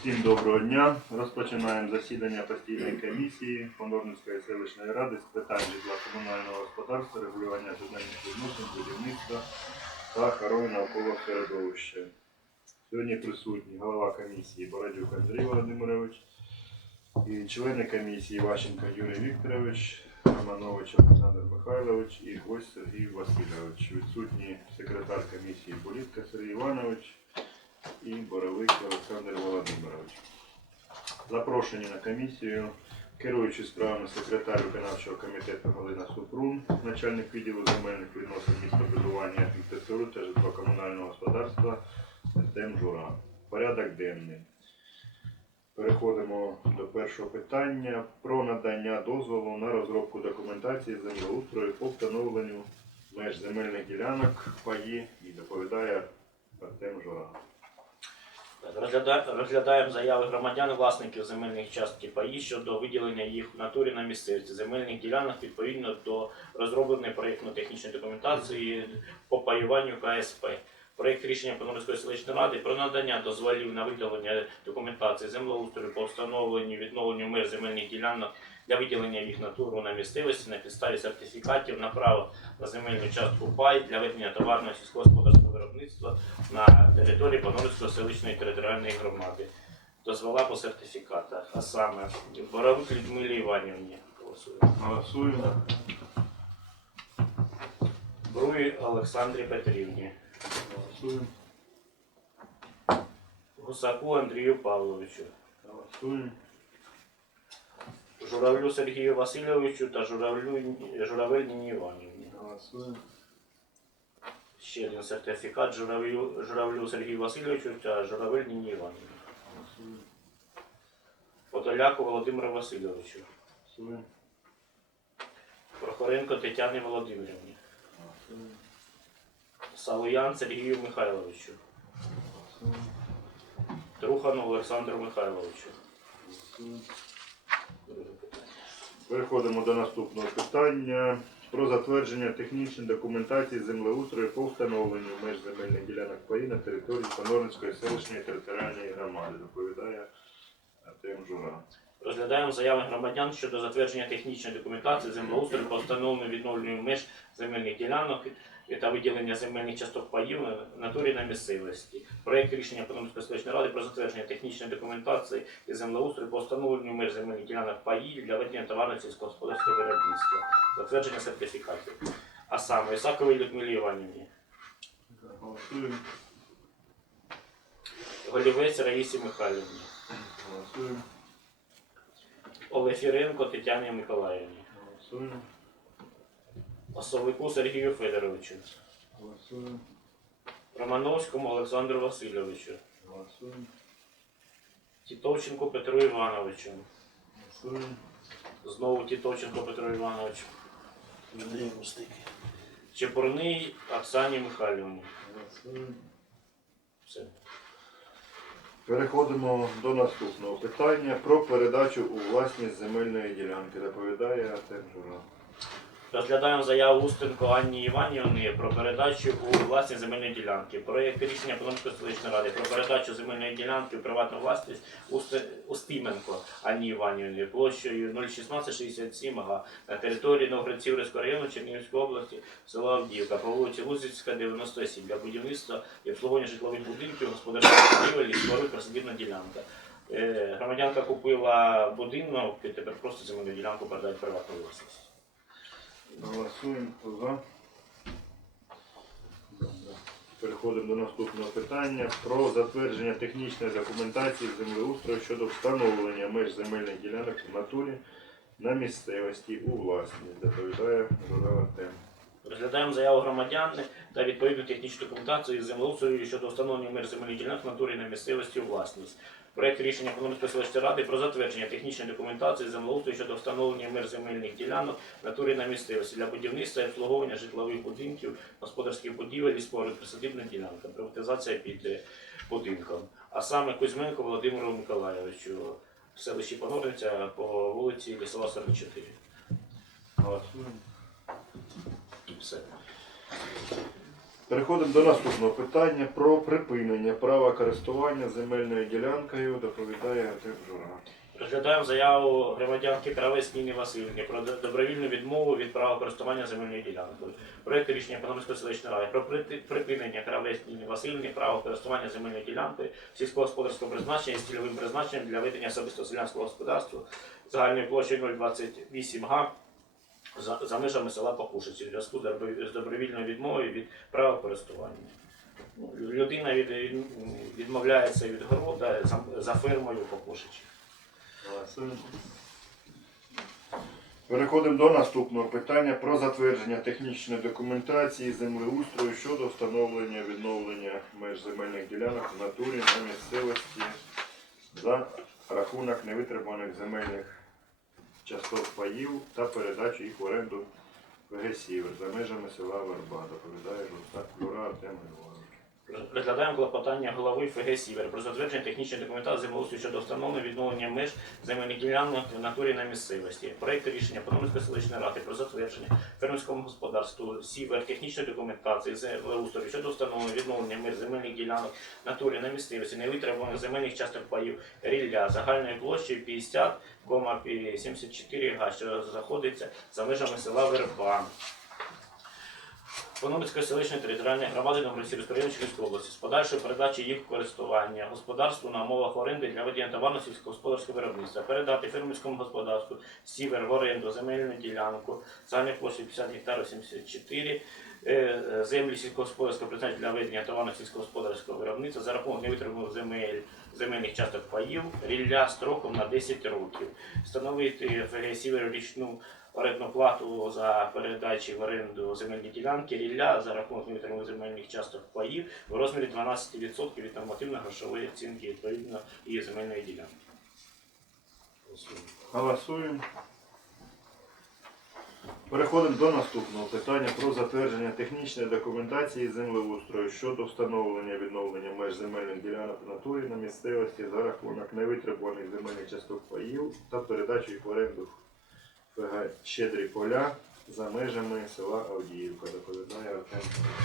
Всім доброго дня. Розпочинаємо засідання постійної комісії Понорницької селищної ради з питань житла комунального господарства, регулювання земельних відносин, будівництва та охорони навколо середовища. Сьогодні присутні голова комісії Бородюк Андрій Володимирович і члени комісії Ващенко Юрій Вікторович, Романович Олександр Михайлович і гость Сергій Васильович. Відсутні секретар комісії Болітка Сергій Іванович і Боровик Олександр Володимирович. Запрошені на комісію керуючий справами секретар виконавчого комітету Галина Супрун, начальник відділу земельних відносин містобудування, архітектури та житлово-комунального господарства Артем Жура. Порядок денний. Переходимо до першого питання про надання дозволу на розробку документації землеустрою по встановленню меж земельних ділянок паї і доповідає Артем Жура. Розгляда- Розглядаємо заяви громадян, власників земельних частки паї щодо виділення їх в натурі на місцевості земельних ділянок відповідно до розробленої проєктно-технічної документації по паюванню КСП. Проєкт рішення Понорської селищної ради про надання дозволів на виділення документації землеустрою по встановленню відновленню меж земельних ділянок для виділення їх натуру на місцевості на підставі сертифікатів на право на земельну частку пай для ведення товарного сільськогосподарського виробництва на території Понорської селищної територіальної громади. Дозвола по сертифікатах, а саме Боровик Людмилі Іванівні. Голосуємо. Голосуємо. Бруї Олександрі Петрівні. Голосуємо. Гусаку Андрію Павловичу. Голосуємо. Журавлю Сергію Васильовичу та Журавлю Журавель Ніні Іванівні. Голосуємо. Ще один сертифікат Журавлю, Журавлю Сергію Васильовичу та Журавель Ніні Іванівні. Подоляку Володимиру Васильовичу. Прохоренко Тетяні Володимирівні. Салуян Сергію Михайловичу. Трухану Олександру Михайловичу. Переходимо до наступного питання про затвердження технічної документації землеустрою по встановленню меж земельних ділянок паї на території Панорницької селищної територіальної громади. Доповідає Артем Жура. Розглядаємо заяви громадян щодо затвердження технічної документації землеустрою по встановленню відновленню меж земельних ділянок та виділення земельних часток паїв на натурі на місцевості. Проєкт рішення Економської селищної ради про затвердження технічної документації і землеустрою по встановленню меж земельних ділянок паїв для ведення товарного сільськогосподарського виробництва, затвердження сертифікатів. А саме Ісаковій Людмилі Іванівні, Голосуємо. Голівець Раїсі Михайлівні, Голосуємо. Олефіренко Тетяні Миколаївні, Голосуємо. Осовику Сергію Федоровичу. Голосуємо. Романовському Олександру Васильовичу, Голосуємо. Тітовченку Петру Івановичу, Голосуємо. знову Тітовченко Петру Івановичу, Чепурний Оксані Михайлівні. Голосуємо. Все. Переходимо до наступного питання про передачу у власність земельної ділянки. Доповідає Артем Жура. Розглядаємо заяву Устенко Анні Іванівни про передачу у власність земельної ділянки. Проєкт рішення Полонської селищної ради про передачу земельної ділянки у приватну власність Устименко Анні Іванівни площею 01667 га на території Новгородцівського району Чернігівської області, село Авдіївка, по вулиці Лузицька, 97 для будівництва і обслуговування житлових будинків, господарських будівель і створив присадибна ділянка. Е, Громадянка купила будинок, і тепер просто земельну ділянку передають приватну власність. Голосуємо. За? Переходимо до наступного питання про затвердження технічної документації землеустрою щодо встановлення меж земельних ділянок в натурі на місцевості у власність. Доповідає Жура Артем. Розглядаємо заяву громадян та відповідну технічну документацію із землеустрою щодо встановлення мер земельних ділянок в натурі на місцевості у власність. Проект рішення Економічної селищної ради про затвердження технічної документації землеустрою щодо встановлення мер земельних ділянок в натурі на місцевості для будівництва і обслуговування житлових будинків, господарських будівель і споруд присадибна ділянка, приватизація під е, будинком. А саме Кузьменко Володимиру Миколайовичу в селищі Понорниця по вулиці Лісова 44. Голосуємо. Все. Переходимо до наступного питання про припинення права користування земельною ділянкою. Доповідає Артем Жура. Розглядаємо заяву громадянки Кравець Ніни Васильівни про добровільну відмову від права користування земельною ділянкою. Проект рішення Економської селищної ради про припинення Кравець Ніни Васильівни права користування земельною ділянкою сільськогосподарського призначення з цільовим призначенням для ведення особистого селянського господарства загальною площею 028 га за, межами села Пакушиці в зв'язку з добровільною відмовою від права користування. Ну, Людина від, від- відмовляється від города за, за фермою Пакушичі. Переходимо до наступного питання про затвердження технічної документації землеустрою щодо встановлення відновлення меж земельних ділянок в натурі на місцевості за рахунок невитребуваних земельних часток паїв та передачу їх в оренду ВГ Сівер за межами села Верба. Доповідає Журта Клюра Артем Григорович. Розглядаємо клопотання голови ФГ Сівер про затвердження технічної документації землеустрою щодо встановлення відновлення меж земельних ділянок в натурі на місцевості. Проект рішення Пономської селищної ради про затвердження фермерському господарству Сівер технічної документації землеустрою щодо встановлення відновлення меж земельних ділянок в натурі на місцевості, невитребуваних земельних часток паїв рілля загальною площею 50,74 га, що знаходиться за межами села Верба. Пономицької селищної територіальної громади Новосибірської району Чернівської області з подальшою передачею їх користування господарству на умовах оренди для ведення товарно сільськогосподарського виробництва, передати фермерському господарству Сівер в оренду земельну ділянку загальною площею 50 гектарів 74 е, е, землі сільськогосподарського призначення для ведення товарно сільськогосподарського виробництва за рахунок невитребуваних земель земельних часток паїв рілля строком на 10 років, встановити Сівер річну орендну плату за передачі в оренду земельні ділянки рілля за рахунок невитриманих земельних часток паїв в розмірі 12% від нормативно-грошової оцінки відповідно і земельної ділянки. Голосуємо. Переходимо до наступного питання про затвердження технічної документації землеустрою щодо встановлення відновлення меж земельних ділянок в натурі на місцевості за рахунок невитребуваних земельних часток паїв та передачу їх в оренду в Щедрі поля за межами села Авдіївка. Доповідає Артем.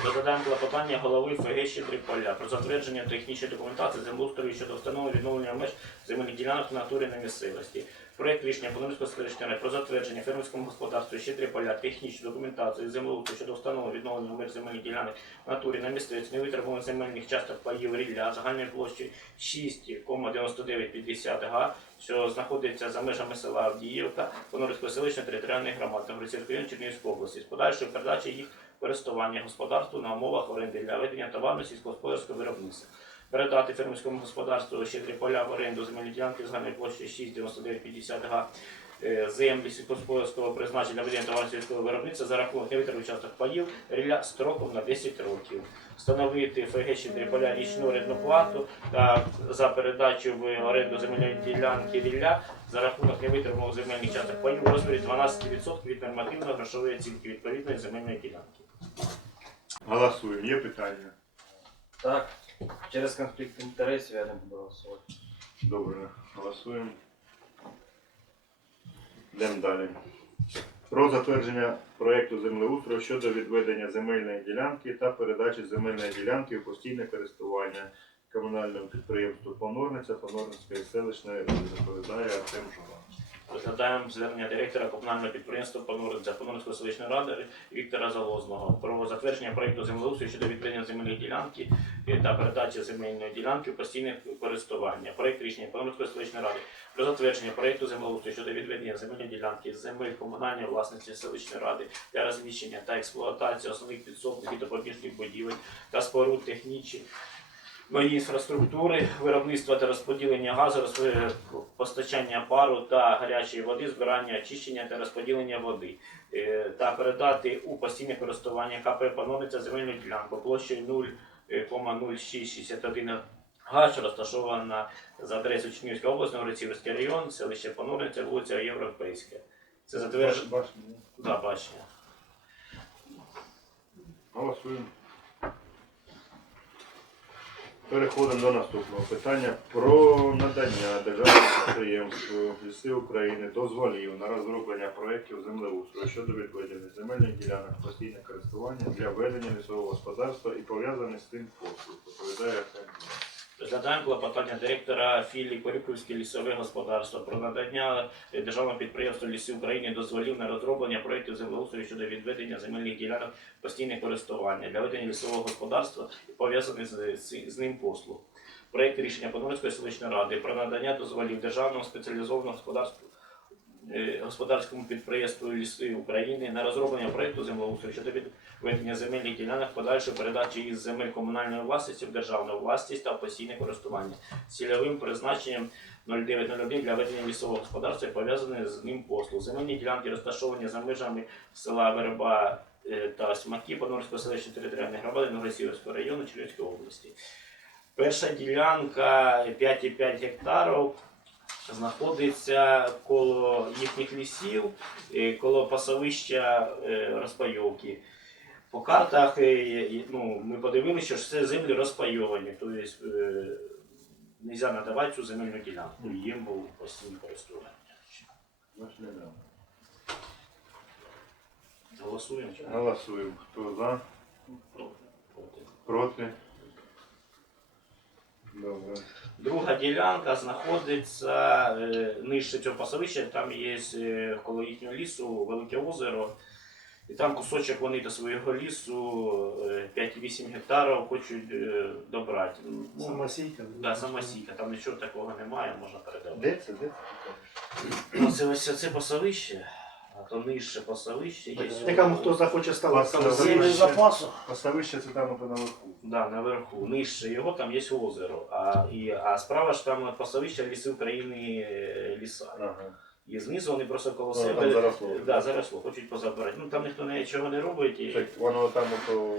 Розглядаємо клопотання голови ФГ «Щедрі поля про затвердження технічної документації землеустрою щодо встановлення відновлення меж земельних ділянок на натурі на місцевості. Проект рішення Полонського селищної про затвердження фермерському господарству «Щедрі поля технічну документацію землеустрою щодо встановлення відновлення меж земельних ділянок в натурі на місцевості невитребуваних земельних часток паїв рілля загальною площею 6,9950 га, що знаходиться за межами села Авдіївка Понорської селищної територіальної громади району Чернігівської області з подальшою передачею їх користування господарству на умовах оренди для ведення товарно сільськогосподарського виробництва. Передати фермерському господарству щедрі поля в оренду земельні ділянки загальною площею 6,9950 га е, землі сільськогосподарського призначення для ведення товарно сільського виробництва за рахунок невитриманих часток паїв рілля строком на 10 років. Встановити ФГ щедрі поля річну орендну плату та за передачу в оренду земельної ділянки рілля за рахунок невитриманих земельних часток паїв у розмірі 12% від нормативно-грошової оцінки відповідної земельної ділянки. Голосуємо. Є питання? Так, через конфлікт інтересів я не буду голосувати. Добре, голосуємо. Йдемо далі. Про затвердження проєкту землеустрою щодо відведення земельної ділянки та передачі земельної ділянки у постійне користування комунальному підприємству Понорниця Понорницької селищної ради Артем Жула. Розглядаємо звернення директора комунального підприємства Понуриця Понурської селищної ради Віктора Залозного про затвердження проєкту землеустрою щодо відведення земельної ділянки та передачі земельної ділянки у постійне користування. Проєкт рішення Понурської селищної ради про затвердження проєкту землеустрою щодо відведення земельної ділянки земель комунальної власності селищної ради для розміщення та експлуатації основних підсобних і допоміжних будівель та споруд технічних інфраструктури, виробництва та розподілення газу, постачання пару та гарячої води, збирання, очищення та розподілення води, Е, та передати у постійне користування КП Пановниця земельну ділянку площею 0,0661 га, що розташована за адресою Чернігівської області, Новорецівський район, селище Понурниця, вулиця Європейська. Це затвердження Башня. да, бачення. Голосуємо. Переходимо до наступного питання про надання державному підприємству Ліси України дозволів на розроблення проєктів землеустрою щодо відведення земельних ділянок постійне користування для ведення лісового господарства і пов'язаних з тим послуг. Доповідає Арсен. Розглядаємо клопотання директора філії Корюківське лісове господарство про надання державному підприємству Ліси України дозволів на розроблення проєктів землеустрою щодо відведення земельних ділянок постійне користування для ведення лісового господарства і пов'язаних з, з, з ним послуг. Проєкт рішення Подморської селищної ради про надання дозволів державному спеціалізованому господарству е, господарському підприємству Ліси України на розроблення проєкту землеустрою щодо відведення земельних ділянок, подальшої передачі із земель комунальної власності в державну власність та в постійне користування з цільовим призначенням 0901 для ведення лісового господарства і пов'язаних з ним послуг. Земельні ділянки розташовані за межами села Верба е, та Смаки Подморського селища територіальної громади Новосіверського району Чернівської області. Перша ділянка 5,5 гектарів знаходиться коло їхніх лісів, е, коло пасовища е, розпайовки. По картах ну, ми подивилися, що це землі розпайовані, тобто е, не можна надавати цю земельну ділянку, їм був постійне користування. Голосуємо. Голосуємо. Хто за? Проти. Проти. Проти? Добре. Друга ділянка знаходиться е, нижче цього пасовища, там є е, коло їхнього лісу велике озеро. І там кусочок вони до свого лісу е, 5-8 гектарів хочуть е, добрати. Ну, Самосійка. да, самосійка, там нічого такого немає, можна передавати. Де це? Де це? Ну, це ось це пасовище, а то нижче пасовище є. Та кому хто захоче ставити Пасовище. запасу. Поставище це там наверху. Да, наверху, нижче його там є озеро. А, і, а справа ж там пасовище ліси України е, ліса. Ага. І знизу вони просто коло Ну, себе. там заросло. Да, заросло, хочуть позабирати. Ну там ніхто нічого не робить. І... Так воно там ото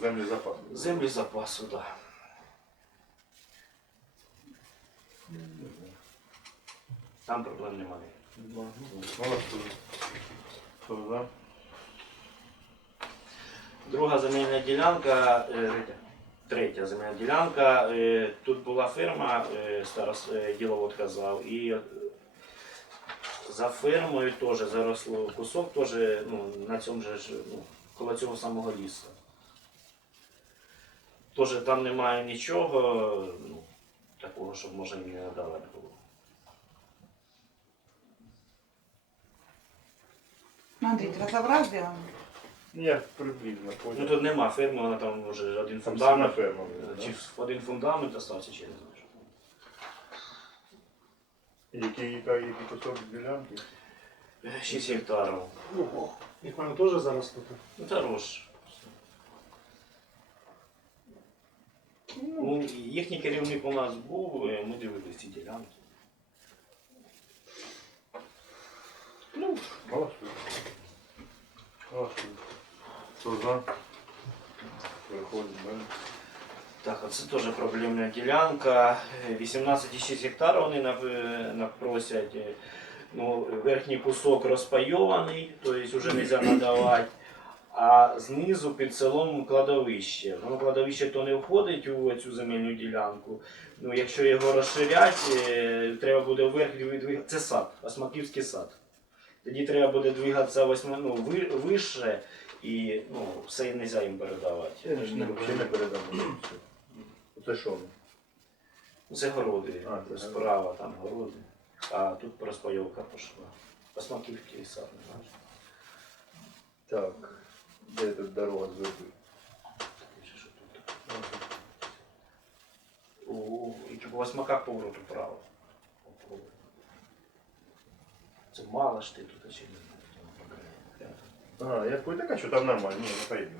землі запасу. Землі запасу, так. Да. Там проблем немає. Голосуємо. Хто за? Друга земельна ділянка, е, третя земельна ділянка. е, Тут була ферма, е, старос е, діловод казав, і е, за фермою теж заросло кусок, теж ну, на цьому же ну, коло цього самого лісу. Теж там немає нічого, ну, такого, щоб можна їм не надавати було. Ну, Андрій, ти розібрав де Я приблизно Ну тут нема ферми, вона там вже один Там фундамент. ферма буде, да? Чи один фундамент остався, чи не знаю. Який, яка- який кусок ділянки? 6 гектарів. Ого. Їх мене теж зараз тут. Ну, хорош. Ну, їхній керівник у нас був, е, ми дивилися ці ділянки. Ну, голосуємо. Голосуємо. Хто за? Переходимо далі. Так, а це теж проблемна ділянка. Е, 18,6 гектарів вони напросять. Ну, верхній кусок розпайований, тобто вже не можна надавати. А знизу під селом кладовище. Воно кладовище то не входить у цю земельну ділянку. Ну, якщо його розширяти, е, треба буде вверх двигати. Це сад, Осмаківський сад. Тоді треба буде двигатися восьми, ну, вище і ну, все не можна їм передавати. Не, ще Це що? Це городи, А, це справа там городи. А тут розпайовка пішла. Осмаківський сад, не знаєш? Так. Де тут дорога звідти? Чи що тут? У, і по восьмаках поворот вправо. Це мало ж ти тут чи не знаю. А, я понял, так, що там нормально, ні, не поїду.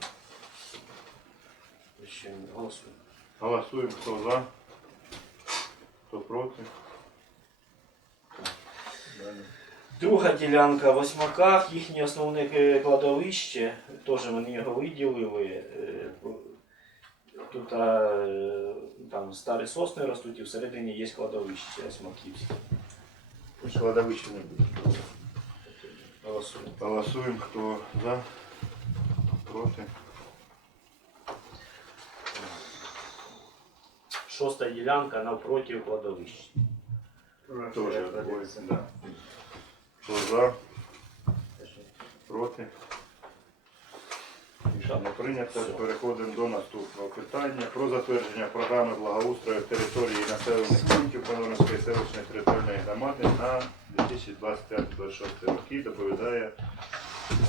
Ще не голосуємо. Голосуємо, хто за, хто проти. Далі. Друга ділянка в Осьмаках, їхнє основне е, кладовище, теж вони його виділили. е, Тут е, там старі сосни ростуть і всередині є кладовище Осьмаківське. Кладовище не буде. Голосуємо. Голосуємо, хто за, хто проти. Шоста ділянка навпроти кладовища. Тоже такой, да. Хто за? Проти? Рішення прийнято. Переходимо до наступного питання про затвердження програми благоустрою території населених пунктів Панорської селищної територіальної громади на 2025-2026 роки. Доповідає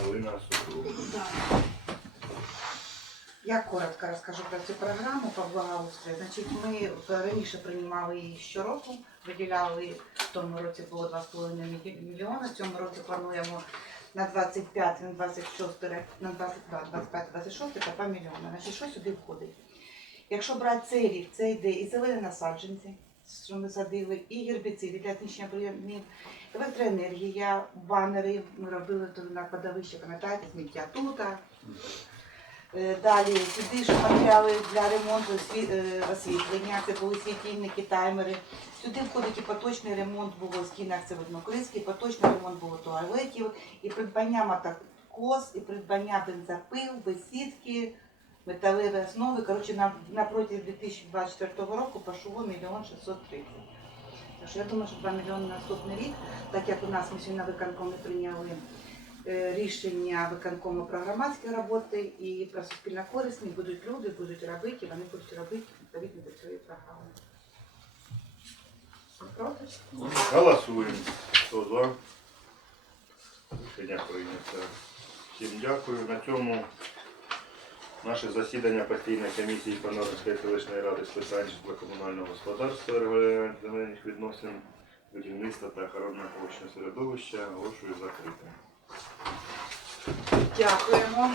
Галина Супрун. Я коротко розкажу про цю програму по благоустрою. Значить, ми раніше приймали її щороку, виділяли в тому році було 2,5 мільйона. В цьому році плануємо на 25, на 26, на 22, 25, 26 та 2 мільйони. Значить, що сюди входить? Якщо брати цей рік, це йде і зелені насадженці, що ми садили, і гербіциди для знищення бур'янів, електроенергія, банери ми робили на кладовище, пам'ятаєте, сміття тута. Е, Далі сюди ж матеріали для ремонту е, освітлення, це були світильники, таймери. Сюди входить і поточний ремонт було в стінах це Виднокризький, поточний ремонт було туалетів, і придбання мотокос, і придбання бензопил, бесідки, металеві основи. Коротше, на, на протязі 2024 року пошло мільйон 630. Так що я думаю, що 2 мільйони на наступний рік, так як у нас ми сьогодні на виконкомі прийняли рішення виконкому про громадські роботи і про суспільно корисні будуть люди, будуть робити, вони будуть робити відповідно до цієї програми. Проти? Голосуємо. Хто за? Рішення прийнято. Всім дякую. На цьому наше засідання постійної комісії Панорської селищної ради з питань житлово-комунального господарства, регулювання земельних відносин, будівництва та охорони навколишнього середовища оголошую закритим. Дякуємо.